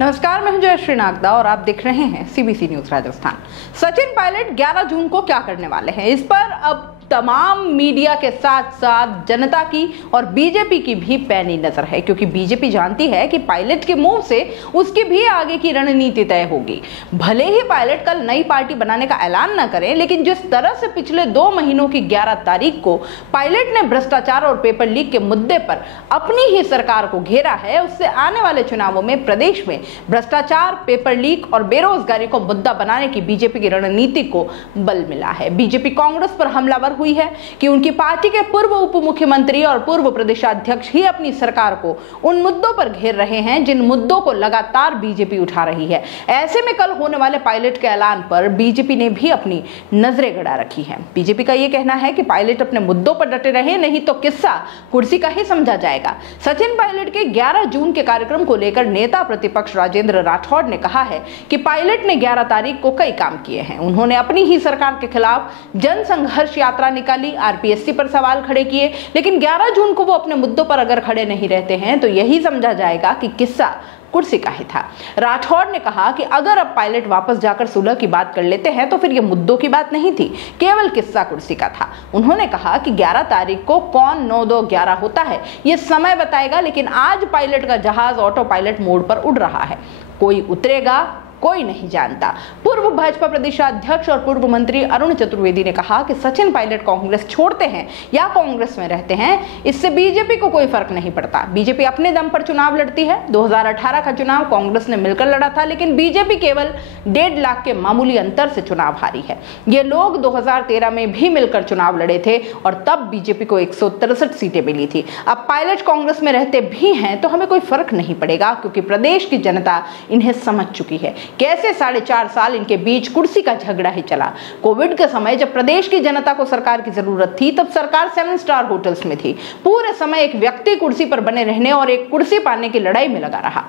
नमस्कार, मैं हूं जयश्री नागदा और आप देख रहे हैं सीबीसी न्यूज राजस्थान। सचिन पायलट 11 जून को क्या करने वाले हैं, इस पर अब तमाम मीडिया के साथ साथ जनता की और बीजेपी की भी पैनी नजर है, क्योंकि बीजेपी जानती है कि पायलट के मुंह से उसकी भी आगे की रणनीति तय होगी। भले ही पायलट कल नई पार्टी बनाने का ऐलान न करें, लेकिन जिस तरह से पिछले 2 महीनों की 11 तारीख को पायलट ने भ्रष्टाचार और पेपर लीक के मुद्दे पर अपनी ही सरकार को घेरा है, उससे आने वाले चुनावों में प्रदेश में भ्रष्टाचार, पेपर लीक और बेरोजगारी को मुद्दा बनाने की बीजेपी की रणनीति को बल मिला है। बीजेपी कांग्रेस पर हमलावर हुई है कि उनकी पार्टी के पूर्व उप मुख्यमंत्री और पूर्व प्रदेशाध्यक्ष ही अपनी सरकार को उन मुद्दों पर घेर रहे हैं जिन मुद्दों को लगातार बीजेपी उठा रही है। ऐसे में कल होने वाले पायलट के ऐलान पर बीजेपी ने भी अपनी नजरें गड़ा रखी हैं। बीजेपी का यह कहना है कि पायलट अपने मुद्दों पर डटे रहे, नहीं तो किस्सा कुर्सी का ही समझा जाएगा। सचिन पायलट के 11 जून के कार्यक्रम को लेकर नेता प्रतिपक्ष राजेंद्र राठौड़ ने कहा है कि पायलट ने 11 तारीख को कई काम किए हैं। उन्होंने अपनी ही सरकार के खिलाफ जन संघर्ष यात्रा निकाली, आरपीएससी पर सवाल खड़े किए, लेकिन 11 जून को वो अपने मुद्दों पर अगर खड़े नहीं रहते हैं तो यही समझा जाएगा कि किस्सा कुर्सी का ही था। राठौड़ ने कहा कि अगर अब पायलट वापस जाकर सुलह की बात कर लेते हैं तो फिर ये मुद्दों की बात नहीं थी, केवल किस्सा कुर्सी का था। उन्होंने कहा कि 11 तारीख को कौन 9-2-11 होता है ये समय बताएगा, लेकिन आज पायलट का जहाज ऑटो पायलट मोड पर उड़ रहा है। कोई उतरेगा, कोई नहीं जानता। पूर्व भाजपा प्रदेशाध्यक्ष और पूर्व मंत्री अरुण चतुर्वेदी ने कहा कि सचिन पायलट कांग्रेस छोड़ते हैं या कांग्रेस में रहते हैं, इससे बीजेपी को कोई फर्क नहीं पड़ता। बीजेपी अपने दम पर चुनाव लड़ती है। 2018 का चुनाव कांग्रेस ने मिलकर लड़ा था, लेकिन बीजेपी केवल 1.5 लाख के मामूली अंतर से चुनाव हारी है। ये लोग 2013 में भी मिलकर चुनाव लड़े थे और तब बीजेपी को 163 सीटें मिली थी। अब पायलट कांग्रेस में रहते भी हैं तो हमें कोई फर्क नहीं पड़ेगा, क्योंकि प्रदेश की जनता इन्हें समझ चुकी है। कैसे 4.5 साल इनके बीच कुर्सी का झगड़ा ही चला। कोविड के समय जब प्रदेश की जनता को सरकार की जरूरत थी, तब सरकार 7 स्टार होटल्स में थी। पूरे समय एक व्यक्ति कुर्सी पर बने रहने और एक कुर्सी पाने की लड़ाई में लगा रहा।